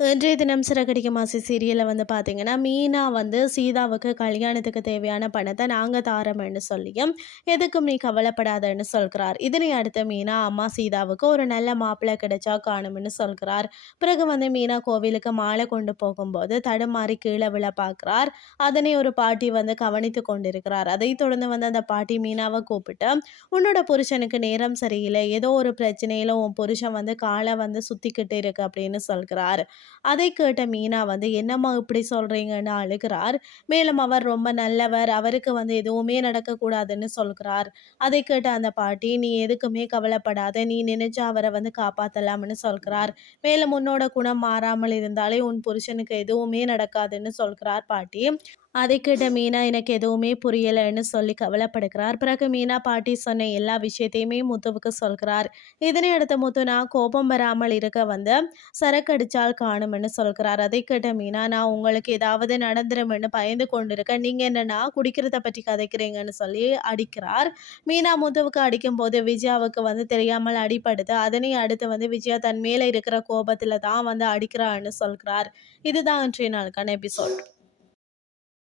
இன்றைய தினம் சிறகடிக்க மாசி சீரியலில் வந்து பார்த்தீங்கன்னா மீனா வந்து சீதாவுக்கு கல்யாணத்துக்கு தேவையான பணத்தை நாங்கள் தாரோம்னு சொல்லியும் எதுக்கும் நீ கவலைப்படாதன்னு சொல்கிறார். இதனை அடுத்து மீனா அம்மா சீதாவுக்கு ஒரு நல்ல மாப்பிள்ளை கிடைச்சா காணும்னு சொல்கிறார். பிறகு வந்து மீனா கோவிலுக்கு மாலை கொண்டு போகும்போது தடுமாறி கீழே விழ பார்க்குறார். அதனை ஒரு பாட்டி வந்து கவனித்து கொண்டிருக்கிறார். அதை தொடர்ந்து வந்து அந்த பாட்டி மீனாவை கூப்பிட்டு உன்னோட புருஷனுக்கு நேரம் சரியில்லை. ஏதோ ஒரு பிரச்சனையில் உன் புருஷன் வந்து காலை வந்து சுற்றிக்கிட்டு இருக்கு அப்படின்னு சொல்கிறார். அதை கேட்ட மீனா வந்து என்னம்மா இப்படி சொல்கிறீங்கன்னு அழுகிறார். மேலும் அவர் ரொம்ப நல்லவர். அவருக்கு வந்து எதுவுமே நடக்கக்கூடாதுன்னு சொல்கிறார். அதை கேட்ட அந்த பாட்டி நீ எதுக்குமே கவலைப்படாத. நீ நினைச்சா அவரை வந்து காப்பாற்றலாம்னு சொல்கிறார். மேலும் உன்னோட குணம் மாறாமல் இருந்தாலே உன் புருஷனுக்கு எதுவுமே நடக்காதுன்னு சொல்கிறார் பாட்டி. அதை கேட்ட மீனா எனக்கு எதுவுமே புரியலைன்னு சொல்லி கவலைப்படுகிறார். பிறகு மீனா பாட்டி சொன்ன எல்லா விஷயத்தையுமே முத்துவுக்கு சொல்கிறார். இதனை அடுத்த முத்து நான் கோபம் வராமல் இருக்க வந்து சரக்கடிச்சால் காணும்னு சொல்கிறார். அதை கேட்ட மீனா நான் உங்களுக்கு ஏதாவது நடந்துருமென்னு பயந்து கொண்டிருக்க நீங்க என்னன்னா குடிக்கிறத பற்றி கதைக்கிறீங்கன்னு சொல்லி அடிக்கிறார். மீனா முத்துவுக்கு அடிக்கும் போது விஜயாவுக்கு வந்து தெரியாமல் அடிப்படுது அதனை அடுத்து வந்து விஜயா தன் மேலே இருக்கிற கோபத்தில் தான் வந்து அடிக்கிறான்னு சொல்கிறார். இதுதான் இன்றைய நாளுக்கான எபிசோட்.